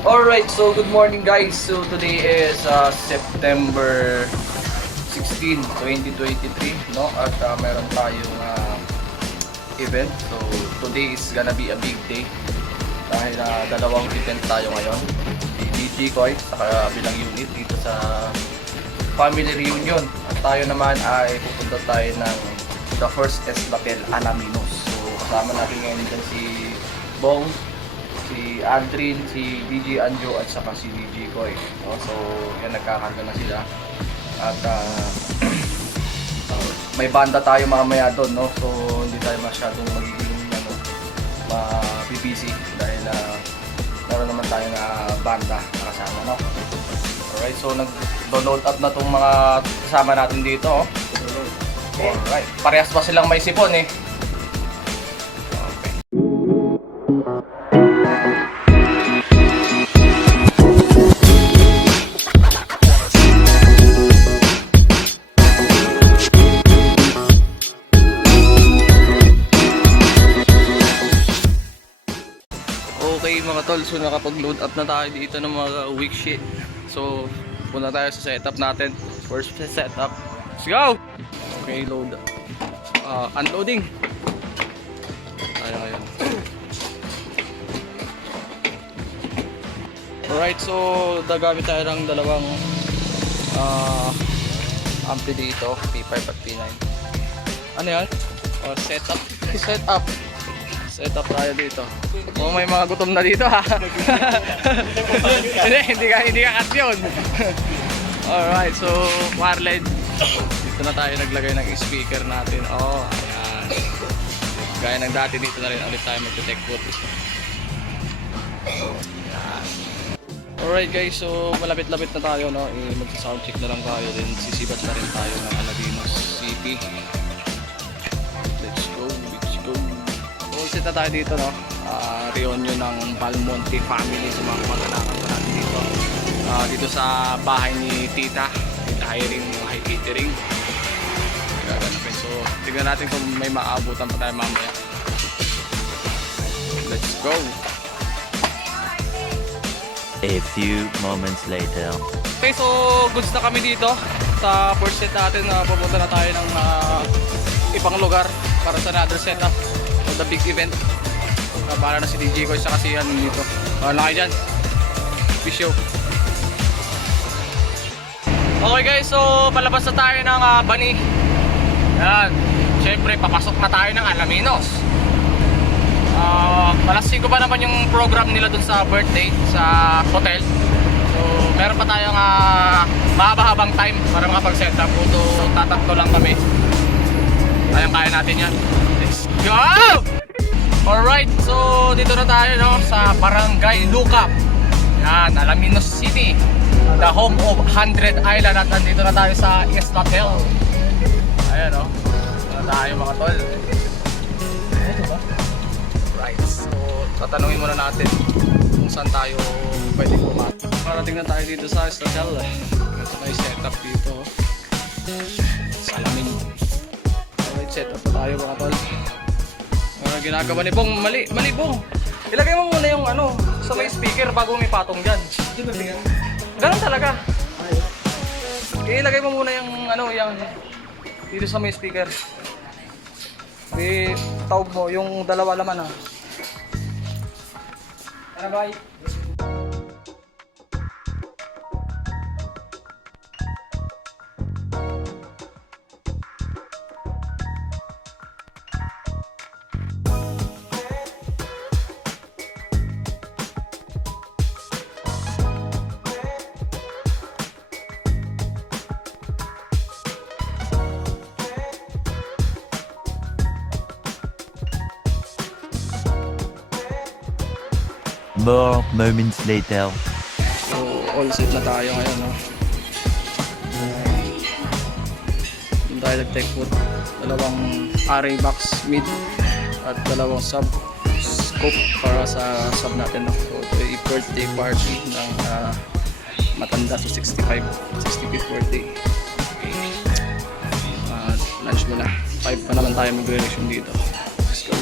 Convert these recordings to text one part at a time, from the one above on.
Alright, so good morning guys. So today is September 16, 2023, no? At meron tayong event. So today is gonna be a big day dahil dalawang event tayo ngayon. Si DJ Koy sa bilang unit dito sa family reunion. At tayo naman ay pupunta tayo ng the first Eslatel Alaminos. So kasama natin ngayon dyan si Bong, si Aldrin, si DJ Anjo at saka si DJ Koy, no? So yan, nagkakarga na sila at may banda tayo mamaya doon, no? So hindi tayo masyadong magiging mabibisi dahil meron naman tayong banda kasama, no? Alright, so nag-download up na itong mga kasama natin dito, oh. Alright, parehas pa silang may sipon eh. Okay mga tol, so nakapag-load up na tayo dito ng mga weak shit. So punta tayo sa setup natin. First setup, let's go! Okay, load up. Unloading tayo ngayon. Alright, so gagamit tayo ng dalawang ampli dito, P5 at P9. Ano yan? Setup tayo dito. Oh, may mga gutom na dito ha. hindi ka cut yun. Alright, so wireless. Dito na tayo naglagay ng speaker natin. Oh, ayan. Gaya ng dati, dito na rin ulit tayo mag-detect boot. Ayan. Alright guys, so malapit-lapit na tayo, no? Magsa-sound check na lang tayo, then sisibat na rin tayo ng Alaminos City. Let's go. Set na tayo dito, no? Reunion ng Balmonte family sa mga kamag-anakan ko natin dito. Dito sa bahay ni Tita Irene, High Catering. So, tignan natin kung may maabutan pa tayo mamaya. Let's go! A few moments later. Okay, so goods na kami dito sa first set natin. Papunta na tayo ng ibang lugar para sa another setup. The big event. Para na si DJ ko sa kasi yan dito. Na kayo dyan. Fish show. Okay guys, so palabas na tayo ng Bani. Yan. Siyempre papasok na tayo ng Alaminos. Alas 5 pa naman yung program nila dun sa birthday sa hotel. So meron pa tayong mahaba-habang time para makapag-set up. So tatatlo lang kami. Kaya natin yan. Go! Alright, so dito na tayo, no, sa Barangay Lucap. Yan, Alaminos City, the home of 100 Island. At nandito na tayo sa Eslatel. Ayan, no, dito na tayo mga tol. Right, so tatanungin muna natin kung saan tayo pwede pumasok. Parating na tayo dito sa Eslatel. Ito na yung setup dito sa Alamin. Alright, setup na tayo mga tol. Ginagawa ni Bong, mali Bong. Ilagay mo muna yung sa may speaker bago may patong dyan. Ganun talaga. Ilagay mo muna yung yung dito sa may speaker. Tawag mo yung dalawa laman ha. Bye. More moments later. So, all set na tayo ngayon, no? Doon tayo nag-tech foot. Dalawang array box mid at dalawang sub scope para sa sub natin, no? So, ito yung birthday party ng matanda sa 65th birthday. Okay. Lunch muna. 5 pa naman tayo mag-reaction dito. Let's go.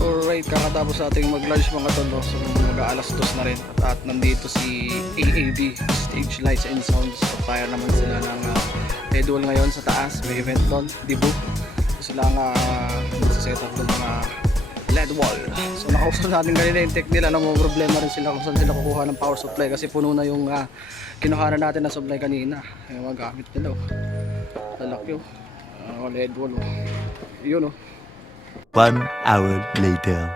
Alright, kakatapos nating mag-lunch mga tol, no? So mag-aalas 2 na rin. At nandito si AAB, Stage Lights and Sounds. So fire naman sila ng Edwall ngayon sa taas. May event doon, Dibu. So sila nga nasa-set up ng mga LED wall. So nakausap natin kanina yung tech nila, no? Mga problema rin sila kung saan sila kukuha ng power supply kasi puno na yung kinuha natin na supply kanina. Yung magamit nila, oh. Lalaki, oh. LED wall, oh. Yun, oh. 1 hour later.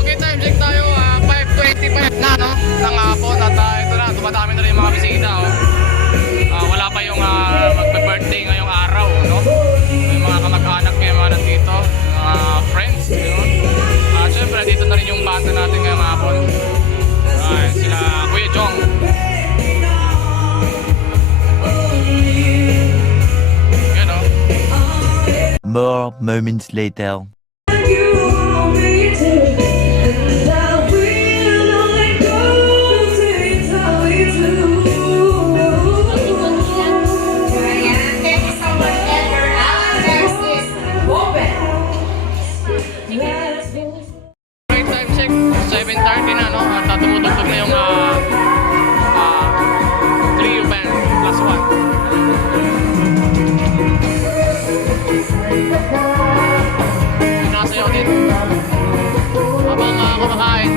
Okay, time check tayo, 5:25 na, no? Ng hapon at ito na, dumadami na rin yung mga bisita, oh. Wala pa yung magbe-birthday ngayong araw, no? Yung mga kamag-anak may mga nandito, mga friends, no? Syempre, dito na rin yung banda natin ngayong hapon. Sila Kuya Jong. Yan, oh. More moments later. Right time check, 7:30 na, no? At tumutugtog na yung trio band plus 1. Nasayaw din. Habang kumakain.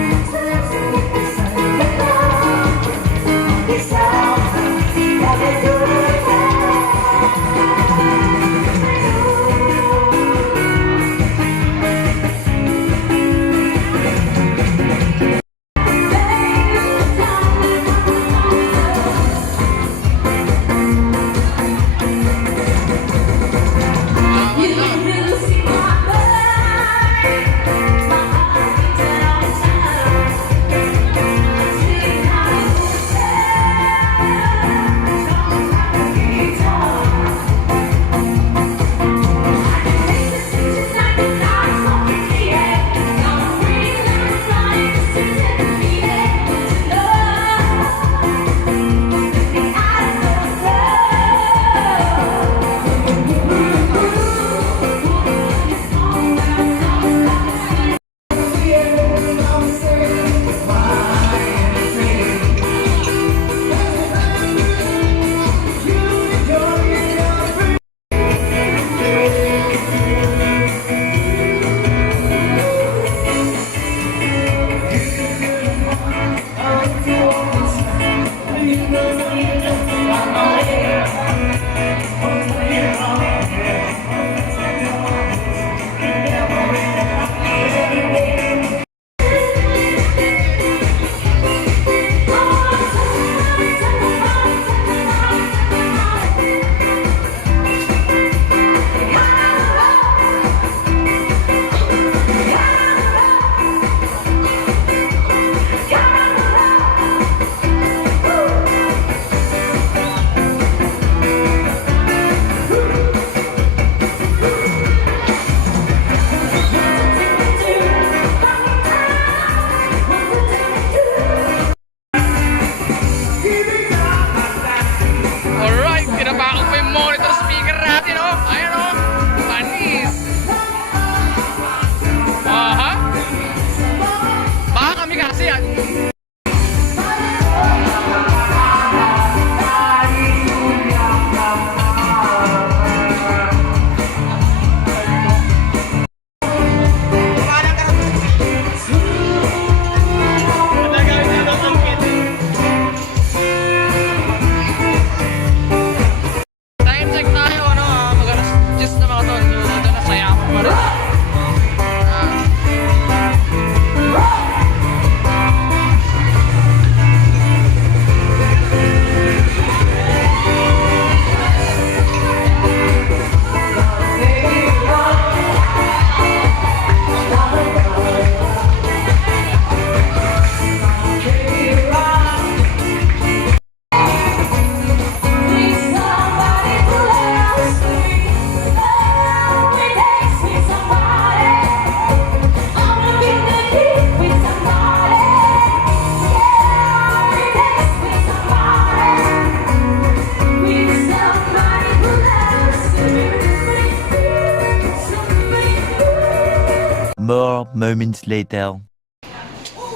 More moments later.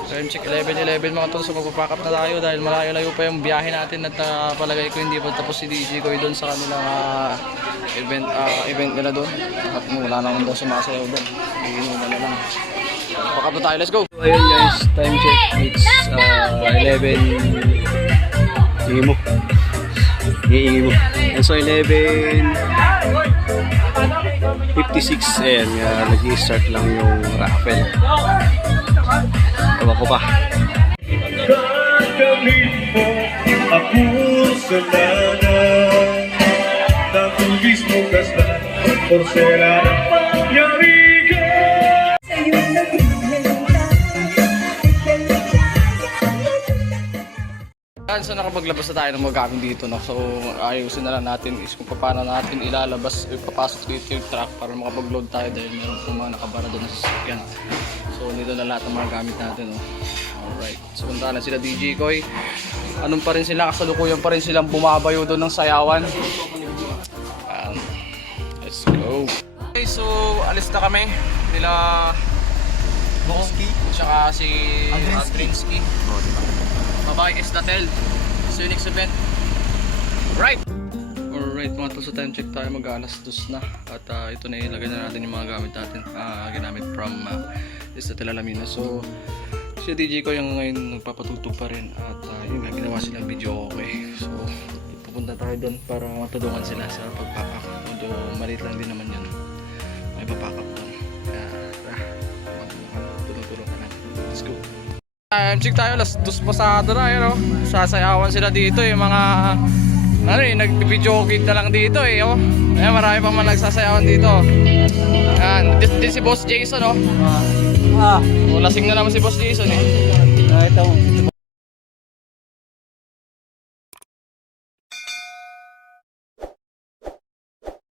Time check 11:11 mga tol, so magpapack up na tayo dahil malayo-layo pa yung biyahe natin at palagay ko hindi pa tapos si DJ ko doon sa kanilang event nila doon at wala naman daw sumasayaw doon, iinuman na lang. Pack up na tayo, let's go! So, ayun guys, time check, it's 11 Iingi mo. And so 11:56, ayan, nag-i-start lang yung raffle. Ewan ko pa. Gagawin mo ako sa lana ng tubis mo kaslan porselanang pangyari ka. So nakapaglabas na tayo ng mga gamit dito, no? So ayusin na lang natin is kung paano natin ilalabas, ipapasok dito yung truck para makapag-load tayo dahil meron pong mga nakabara doon na sasakyan. So dito na lahat ng mga gamit natin, no? Alright, so punta na sila DJ Koy. Anong pa rin sila, kasalukuyan pa rin silang bumabayo doon ng sayawan. Let's go. Okay, so alis na kami nila Boski tsaka si Adrinsky. Bye-bye, Estatel. See you next event. Right. Alright mga tol, so time check tayo, mag-alas 2 na. At ito na ilagay na natin yung mga gamit natin. Ginamit from Estatel Alamina. So, si DJ ko yung ngayon nagpapatutog pa rin. At yun nga, ginawa silang video okay. So, pupunta tayo doon para matulungan sila sa pagpapak. Although maliit lang din naman yun. May papack up doon. Kaya, tulong-tulong ka natin. Let's go. Time check tayo, alas 2 pasado na, yun, oh. Sasayawan sila dito, yung mga nag-video na lang dito oh. Ayan, marami pang mga nagsasayawan dito. Ayan, din si Boss Jason, oh. Lasing na naman si Boss Jason, eh. Ito,